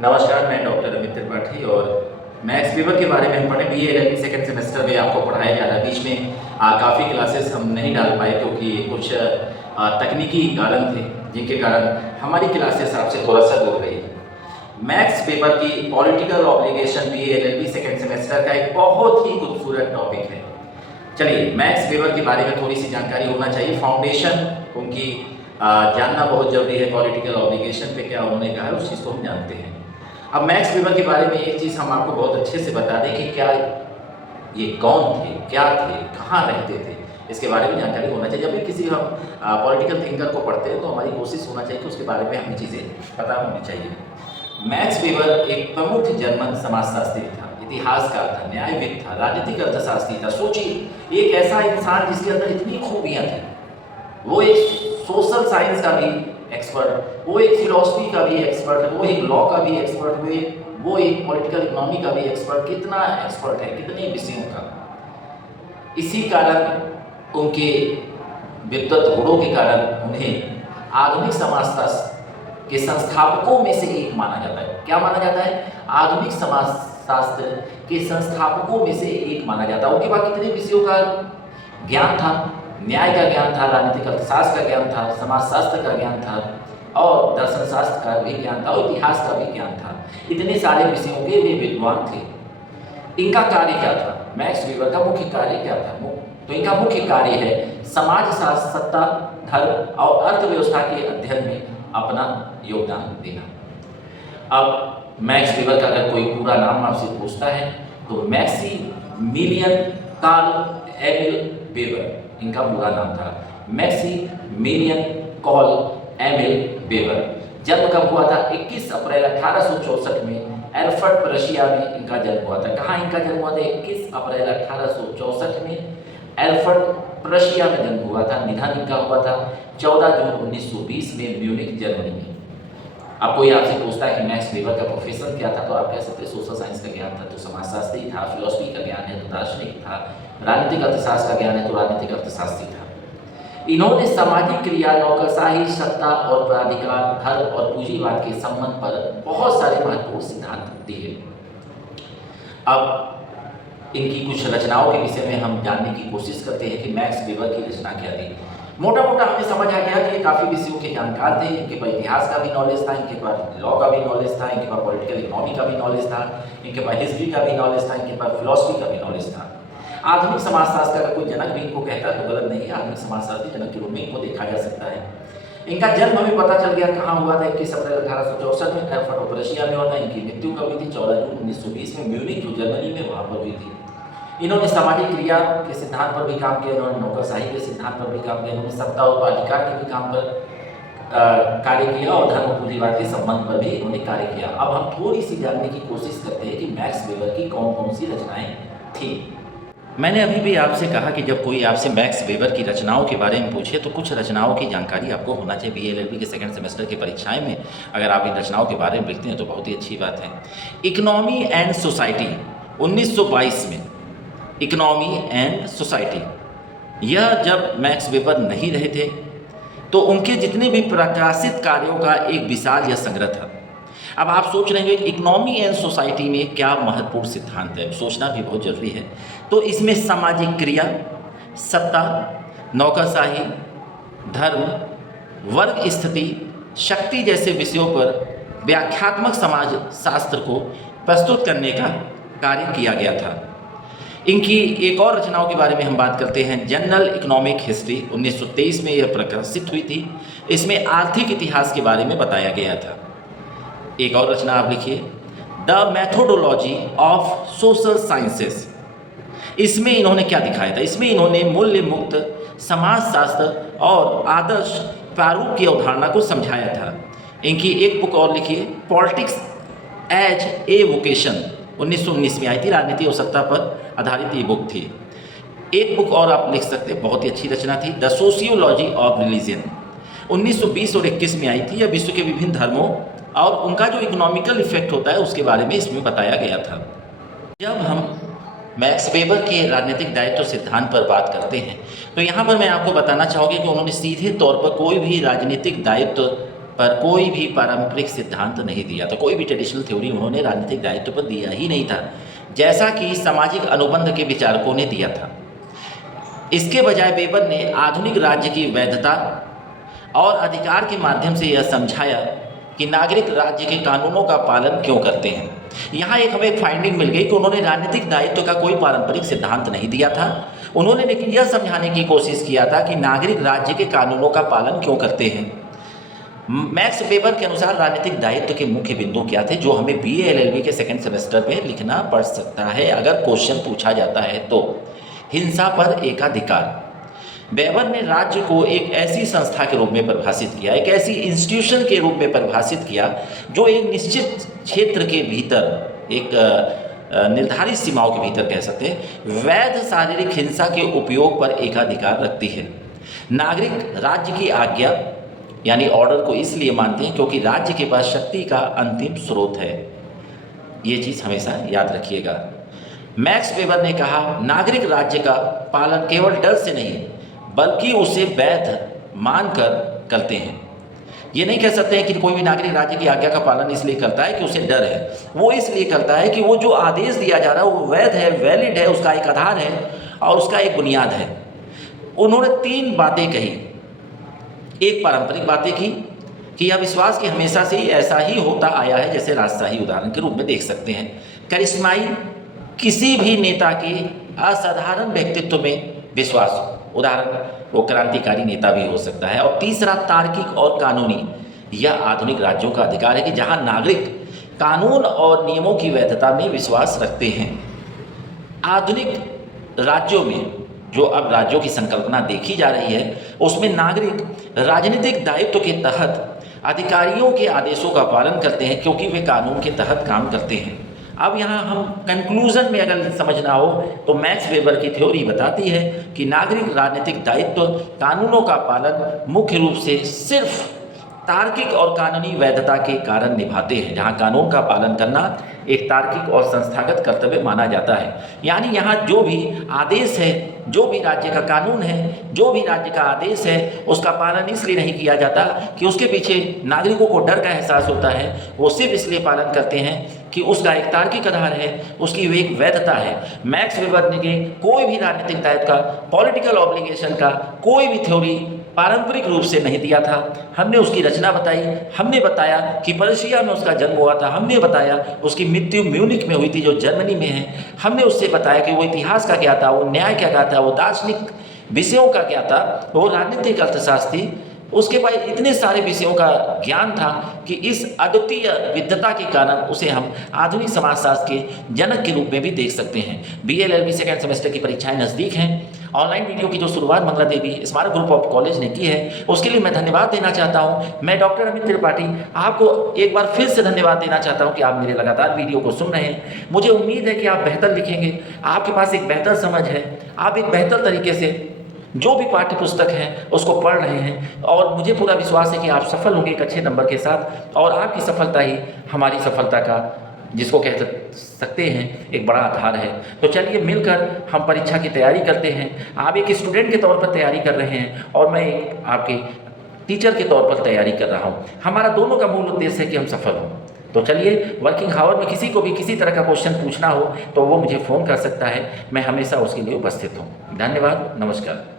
नमस्कार, मैं डॉक्टर अमित त्रिपाठी और मैक्स वेबर के बारे में हम पढ़े बी एल सेकेंड सेमेस्टर में आपको पढ़ाया जा रहा है। बीच में काफ़ी क्लासेस हम नहीं डाल पाए क्योंकि कुछ तकनीकी कारण थे जिनके कारण हमारी क्लासेस आपसे थोड़ा सा दूर रही। मैक्स वेबर की political obligation B L second semester का एक बहुत ही खूबसूरत टॉपिक है। चलिए, मैक्स वेबर के बारे में थोड़ी सी जानकारी होना चाहिए। फाउंडेशन उनकी जानना बहुत जरूरी है। पॉलिटिकल ऑब्लिगेशन पे क्या उन्होंने कहा है उस चीज़ को हम जानते हैं। अब मैक्स वेबर के बारे में एक चीज़ हम आपको बहुत अच्छे से बता दें कि क्या ये कौन थे, क्या थे, कहाँ रहते थे, इसके बारे में जानकारी होना चाहिए। जब भी किसी हम पॉलिटिकल थिंकर को पढ़ते हैं तो हमारी कोशिश होना चाहिए कि उसके बारे में हमें चीज़ें पता होनी चाहिए। मैक्स वेबर एक प्रमुख जर्मन समाजशास्त्री था, इतिहासकार था, न्यायविद था, राजनीतिक अर्थशास्त्री था। सोचिए, एक ऐसा इंसान जिसके अंदर इतनी खूबियाँ थी, वो एक सोशल साइंस का भी एक्सपर्ट, वो एक फिलॉसफी का भी एक्सपर्ट, वो एक लॉ का भी एक्सपर्ट हुए, वो एक पॉलिटिकल इकोनॉमी का भी एक्सपर्ट। कितना एक्सपर्ट है, कितने विषयों का। इसी कारण उनके विद्वत गुणों के कारण उन्हें आधुनिक समाजशास्त्र के संस्थापकों में से एक माना जाता है। क्या माना जाता है? आधुनिक समाजशास्त्र के संस्थापकों में से एक माना जाता है। उनके पास कितने विषयों का ज्ञान था? न्याय का ज्ञान था, राजनीतिक अर्थशास्त्र का ज्ञान था, समाजशास्त्र का ज्ञान था और दर्शन शास्त्र का भी ज्ञान था और इतिहास का भी ज्ञान था। इतने सारे विषयों के वे विद्वान थे। इनका कार्य क्या था? मैक्स वेबर का मुख्य कार्य क्या था? तो इनका मुख्य कार्य है समाजशास्त्र, सत्ता, धर्म और अर्थव्यवस्था के अध्ययन में अपना योगदान देना। अब मैक्स वेबर का अगर कोई पूरा नाम आपसे पूछता है तो मैक्सिमिलियन कार्ल एमिल वेबर इनका पूरा नाम था। Maximilian Karl Emil Weber. जन्म कब हुआ था? 21 अप्रैल 1864 में एरफर्ट, प्रशिया में इनका जन्म हुआ था। कहाँ इनका जन्म हुआ था? 21 अप्रैल 1864 में एरफर्ट, प्रशिया में जन्म हुआ था। निधन इनका हुआ था 14 जून 1920 में म्यूनिख, जर्मनी में। अब कोई आपसे पूछता है कि मैक्स वेबर का प्रोफेशन क्या था, तो आप कह सकते हैं सोशल साइंस का ज्ञान था तो समाजशास्त्री था, फिलॉसफी का ज्ञान है तो दार्शनिक था, राजनीतिक अर्थशास्त्र का ज्ञान है तो राजनीतिक अर्थशास्त्री था। इन्होंने सामाजिक क्रिया, नौकरशाही, सत्ता और प्राधिकार, धर्म और पूंजीवाद के संबंध पर बहुत सारे महत्वपूर्ण सिद्धांत दिए। अब इनकी कुछ रचनाओं के विषय में हम जानने की कोशिश करते हैं कि मैक्स वेबर की रचना क्या थी। मोटा मोटा हमें समझ आ गया कि ये काफ़ी विषयों के जानकार थे। इनके पास इतिहास का भी नॉलेज था, इनके पास लॉ का भी नॉलेज था, इनके पास पॉलिटिकल इकोनॉमी का भी नॉलेज था, इनके पास हिस्ट्री का भी नॉलेज था, इनके पास फिलॉसफी का भी नॉलेज था। आधुनिक समाजशास्त्र का कोई जनक भी इनको कहता है तो गलत नहीं है। आधुनिक समाजशास्त्री जनक के रूप में इनको देखा जा सकता है। इनका जन्म हमें पता चल गया कहाँ हुआ था। 21 अप्रैल 1864 में एरफर्ट, प्रशिया में हुआ था। इनकी मृत्यु कब हुई थी? 14 जून 1920 में म्यूनिख, जो जर्मनी में, वहाँ पर हुई थी। इन्होंने सामाजिक क्रिया के सिद्धांत पर भी काम किया, इन्होंने नौकरशाही के सिद्धांत पर भी काम किया, इन्होंने सत्ता और अधिकार के भी काम पर कार्य किया और धर्म और पूंजीवाद के संबंध पर भी इन्होंने कार्य किया। अब हम थोड़ी सी जानने की कोशिश करते हैं कि मैक्स वेबर की कौन कौन सी रचनाएं थी। मैंने अभी भी आपसे कहा कि जब कोई आपसे मैक्स वेबर की रचनाओं के बारे में पूछे तो कुछ रचनाओं की जानकारी आपको होना चाहिए। बीएलएलबी के सेकंड सेमेस्टर की परीक्षाएं में अगर आप इन रचनाओं के बारे में लिखते हैं तो बहुत ही अच्छी बात है। इकोनॉमी एंड सोसाइटी 1922 में, इकोनॉमी एंड सोसाइटी, यह जब मैक्स वेबर नहीं रहे थे तो उनके जितने भी प्रकाशित कार्यों का एक विशाल यह संग्रह था। अब आप सोच रहे हैं इकोनॉमी एंड सोसाइटी में क्या महत्वपूर्ण सिद्धांत है, सोचना भी बहुत जरूरी है। तो इसमें सामाजिक क्रिया, सत्ता, नौकरशाही, धर्म, वर्ग स्थिति, शक्ति जैसे विषयों पर व्याख्यात्मक समाज शास्त्र को प्रस्तुत करने का कार्य किया गया था। इनकी एक और रचनाओं के बारे में हम बात करते हैं। जनरल इकोनॉमिक हिस्ट्री 1923 में यह प्रकाशित हुई थी। इसमें आर्थिक इतिहास के बारे में बताया गया था। एक और रचना आप लिखिए, the methodology of social sciences. इसमें इन्होंने क्या दिखाया था? इसमें इन्होंने मूल्य मुक्त समाजशास्त्र और आदर्श प्रारूप की अवधारणा को समझाया था। इनकी एक बुक और लिखिए, पॉलिटिक्स एज ए वोकेशन, 1919 में आई थी। राजनीति और सत्ता पर आधारित ये बुक थी। एक बुक और आप लिख सकते हैं, बहुत ही अच्छी रचना थी, द सोशियोलॉजी ऑफ रिलीजन, 1920 और 21 में आई थी। यह विश्व के विभिन्न धर्मों और उनका जो इकोनॉमिकल इफेक्ट होता है उसके बारे में इसमें बताया गया था। जब हम मैक्स वेबर के राजनीतिक दायित्व सिद्धांत पर बात करते हैं तो यहाँ पर मैं आपको बताना चाहूँगी कि उन्होंने सीधे तौर पर कोई भी राजनीतिक दायित्व पर कोई भी पारंपरिक सिद्धांत नहीं दिया था, कोई भी ट्रेडिशनल थ्योरी उन्होंने राजनीतिक दायित्व पर दिया ही नहीं था, जैसा कि सामाजिक अनुबंध के विचारकों ने दिया था। इसके बजाय वेबर ने आधुनिक राज्य की वैधता और अधिकार के माध्यम से यह समझाया कि नागरिक राज्य के कानूनों का पालन क्यों करते हैं। यहाँ हमें एक फाइंडिंग मिल गई कि उन्होंने राजनीतिक दायित्व का कोई पारंपरिक सिद्धांत नहीं दिया था, उन्होंने लेकिन यह समझाने की कोशिश किया था कि नागरिक राज्य के कानूनों का पालन क्यों करते हैं। मैक्स वेबर के अनुसार राजनीतिक दायित्व के मुख्य बिंदु क्या थे, जो हमें BA LLB के सेकंड सेमेस्टर में लिखना पड़ सकता है अगर क्वेश्चन पूछा जाता है तो। हिंसा पर एकाधिकार। वेबर ने राज्य को एक ऐसी संस्था के रूप में परिभाषित किया, एक ऐसी इंस्टीट्यूशन के रूप में परिभाषित किया जो एक निश्चित क्षेत्र के भीतर, एक निर्धारित सीमाओं के भीतर कह सकते हैं, वैध शारीरिक हिंसा के उपयोग पर एकाधिकार रखती है। नागरिक राज्य की आज्ञा यानी ऑर्डर को इसलिए मानते हैं क्योंकि राज्य के पास शक्ति का अंतिम स्रोत है। ये चीज़ हमेशा याद रखिएगा। मैक्स वेबर ने कहा, नागरिक राज्य का पालन केवल डर से नहीं बल्कि उसे वैध मानकर करते हैं। ये नहीं कह सकते हैं कि कोई भी नागरिक राज्य की आज्ञा का पालन इसलिए करता है कि उसे डर है, वो इसलिए करता है कि वो जो आदेश दिया जा रहा है वो वैध है, वैलिड है, उसका एक आधार है और उसका एक बुनियाद है। उन्होंने 3 बातें कही। एक पारंपरिक बातें की कि यह विश्वास कि हमेशा से ही ऐसा ही होता आया है, जैसे राजशाही उदाहरण के रूप में देख सकते हैं। करिश्माई, किसी भी नेता के असाधारण व्यक्तित्व में विश्वास, उदाहरण वो क्रांतिकारी नेता भी हो सकता है। और तीसरा तार्किक और कानूनी, यह आधुनिक राज्यों का अधिकार है कि जहां नागरिक कानून और नियमों की वैधता में विश्वास रखते हैं। आधुनिक राज्यों में जो अब राज्यों की संकल्पना देखी जा रही है उसमें नागरिक राजनीतिक दायित्व के तहत अधिकारियों के आदेशों का पालन करते हैं क्योंकि वे कानून के तहत काम करते हैं। अब यहाँ हम कंक्लूजन में अगर समझना हो तो मैक्स वेबर की थ्योरी बताती है कि नागरिक राजनीतिक दायित्व कानूनों का पालन मुख्य रूप से सिर्फ तार्किक और कानूनी वैधता के कारण निभाते हैं, जहाँ कानून का पालन करना एक तार्किक और संस्थागत कर्तव्य माना जाता है। यानी यहाँ जो भी आदेश है, जो भी राज्य का कानून है, जो भी राज्य का आदेश है, उसका पालन इसलिए नहीं किया जाता कि उसके पीछे नागरिकों को डर का एहसास होता है, वो सिर्फ इसलिए पालन करते हैं कि उसका एक तार्किक आधार है, उसकी एक वैधता है। मैक्स वेबर ने कोई भी राजनीतिक दायित्व का, पॉलिटिकल ऑब्लिगेशन का कोई भी थ्योरी पारंपरिक रूप से नहीं दिया था। हमने उसकी रचना बताई, हमने बताया कि पर्शिया में उसका जन्म हुआ था, हमने बताया उसकी मृत्यु म्यूनिख में हुई थी जो जर्मनी में है, हमने उससे बताया कि वो इतिहास का क्या था, वो न्याय क्या था, वो दार्शनिक विषयों का क्या था, वो राजनीतिक अर्थशास्त्र थी, उसके बाद इतने सारे विषयों का ज्ञान था कि इस अद्वितीय विद्वता के कारण उसे हम आधुनिक समाजशास्त्र के जनक के रूप में भी देख सकते हैं। BA LLB सेकेंड सेमेस्टर की परीक्षाएं नज़दीक हैं। ऑनलाइन वीडियो की जो शुरुआत मंगला देवी स्मारक ग्रुप ऑफ कॉलेज ने की है उसके लिए मैं धन्यवाद देना चाहता हूं। मैं डॉक्टर अमित त्रिपाठी आपको एक बार फिर से धन्यवाद देना चाहता हूं कि आप मेरे लगातार वीडियो को सुन रहे हैं। मुझे उम्मीद है कि आप बेहतर लिखेंगे, आपके पास एक बेहतर समझ है, आप एक बेहतर तरीके से जो भी पाठ्य पुस्तक है उसको पढ़ रहे हैं और मुझे पूरा विश्वास है कि आप सफल होंगे एक अच्छे नंबर के साथ। और आपकी सफलता ही हमारी सफलता का, जिसको कह सकते हैं, एक बड़ा आधार है। तो चलिए मिलकर हम परीक्षा की तैयारी करते हैं। आप एक स्टूडेंट के तौर पर तैयारी कर रहे हैं और मैं एक आपके टीचर के तौर पर तैयारी कर रहा हूँ। हमारा दोनों का मूल उद्देश्य है कि हम सफल हों। तो चलिए, वर्किंग आवर में किसी को भी किसी तरह का क्वेश्चन पूछना हो तो वो मुझे फ़ोन कर सकता है, मैं हमेशा उसके लिए उपस्थित हूँ। धन्यवाद, नमस्कार।